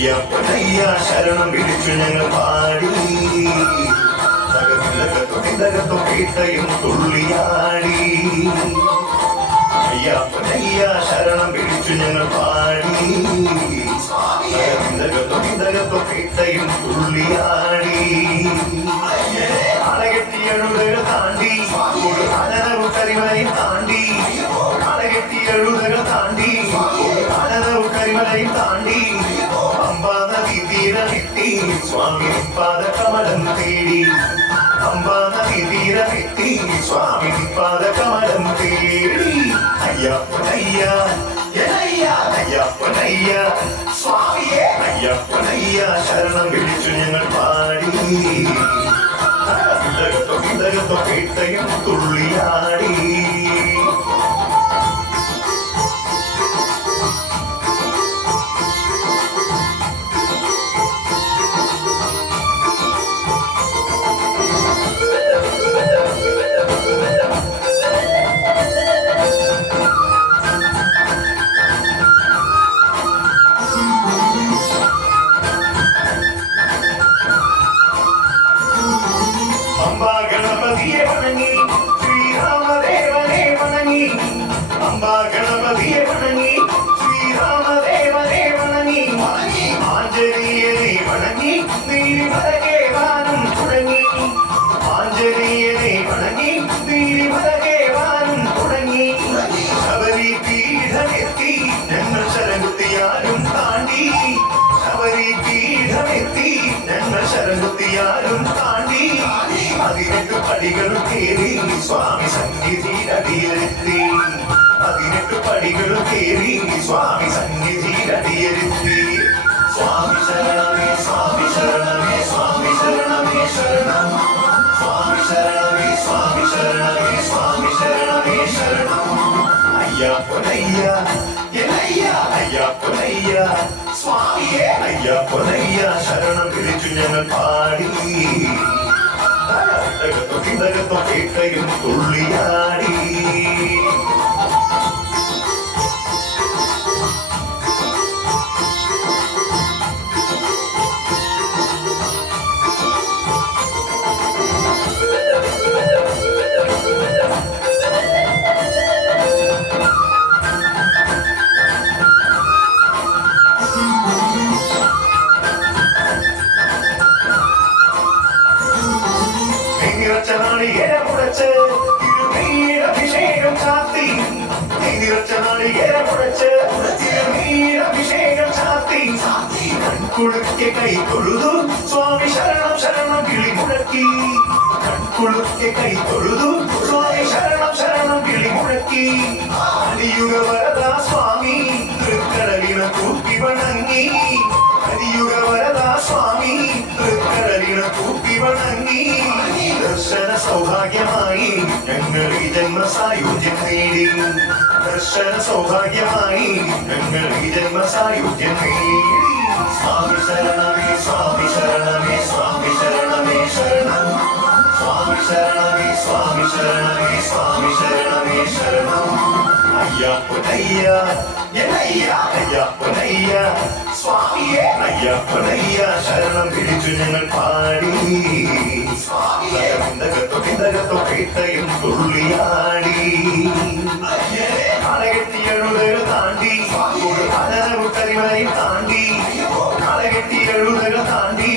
അയ്യപ്പനയ്യ ശരണം വിളിച്ചു ഞങ്ങൾ പാടി തകത്തും പീട്ടയും തുള്ളിയാടി അയ്യപ്പനയ്യ ശരണം വിളിച്ചു ഞങ്ങൾ പാടി തകത്തും പീട്ടയും തുള്ളിയാടി അളകെട്ടിയഴുതകൾ താണ്ടി അനനവും കരിമലയും താണ്ടി അളകെട്ടിയഴുതകൾ താണ്ടി അനനവും കരിമലയും താണ്ടി അമ്പാ നദി തീരമെത്തി സ്വാമി പാദകമലം തേടി അമ്പാ നദി തീരമെത്തി സ്വാമി പാദകമലം തേടി അയ്യപ്പനയ്യ അയ്യപ്പനയ്യ സ്വാമിയെ അയ്യപ്പനയ്യ ശരണം വിളിച്ചു ഞങ്ങൾ പാടി ഇതകത്തോ പീട്ടയും തുള്ളിയാടി അമ്പാ ഗണപതിയെ വണങ്ങി ശ്രീരാമദേവനെ വണങ്ങി അമ്പാ ഗണപതിയെ വണങ്ങി ശ്രീരാമദേവനെ വണങ്ങി ആഞ്ജനേയനെ വണങ്ങി നീരിമലകേവാനും തുടങ്ങി ആഞ്ജനേയനെ വണങ്ങി നീരിമലകേവാനും തുടങ്ങി ശബരി പീഠമെത്തി ഞങ്ങൾ ശരകുത്തിയാലും താണ്ടി ശബരി പീഠമെത്തി ഞങ്ങൾ ശരകുത്തിയാലും താണ്ടി 18 പടികളും കേറി സ്വാമി സന്നിധിയിലടിയെത്തി 18 പടികളും കേറി സ്വാമി സന്നിധിയിലടിയെത്തി സ്വാമി ശരണമേ സ്വാമി ശരണമേ സ്വാമി ശരണമേ ശരണം സ്വാമി ശരണമേ സ്വാമി ശരണമേ സ്വാമി ശരണമേ ശരണം അയ്യപ്പനയ്യ അയ്യപ്പനയ്യ സ്വാമിയെ അയ്യപ്പനയ്യ ശരണം വിളിച്ചു ഞങ്ങൾ പാടി തകത്തും പീട്ടയും തുള്ളിയാടി അഭിഷേകം ചാത്തി അഭിഷേകം ചാത്തി കൺകുളുക്കെ കൈ തൊഴുതു സ്വാമി ശരണം ശരണം കിളി മുഴക്കി കൺകുളുക്കെ കൈ തൊഴുതു സ്വാമി ശരണം ശരണം കിളി മുഴക്കി ഹരിയുഗ വരദാ സ്വാമി തൃക്കടലിന തൂക്കി വണങ്ങി ഹരിയുഗ വരദാ സ്വാമി തൃക്കടലിന തൂക്കി വണങ്ങി ദർശന സൗഭാഗ്യമായി ഞങ്ങൾ ഈ ജന്മസായുജ്യം നേടി ദർശന സൗഭാഗ്യമായി ഞങ്ങൾ ഈ ജന്മസായുജ്യം നേടി സ്വാമി ശരണമേ സ്വാമി ശരണമേ സ്വാമി ശരണമേ ശരണം സ്വാമി ശരണമേ സ്വാമി ശരണമേ സ്വാമി ശരണമേ ശരണം അയ്യപ്പനയ്യ അയ്യപ്പനയ്യ സ്വാമിയെ അയ്യപ്പനയ്യ ശരണം വിളിച്ചു ഞങ്ങൾ പാടി ഇതകത്തോ പീട്ടയും തുള്ളിയാടി അളകെട്ടിയഴുതകൾ താണ്ടി അനനവും കരിമലയും താണ്ടി അളകെട്ടിയഴുതകൾ താണ്ടി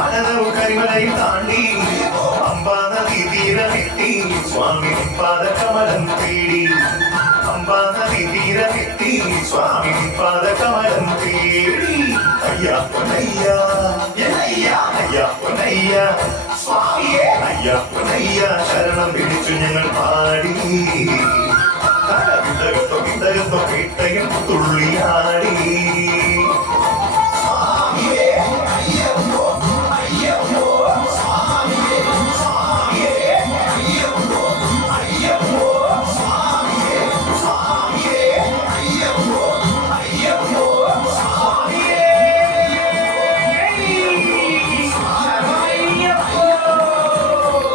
അനനവും കരിമലയും താണ്ടി അമ്പാ നദി തീരമെത്തി സ്വാമി പാദകമലം തേടി അമ്പാ നദി തീരമെത്തി സ്വാമി പാദകമലം തേടി അയ്യപ്പനയ്യ അയ്യപ്പനയ്യ സ്വാമിയെ അയ്യപ്പനയ്യ ശരണം വിളിച്ചു ഞങ്ങൾ പാടി തകത്തോ പീട്ടയും തുള്ളിയാടി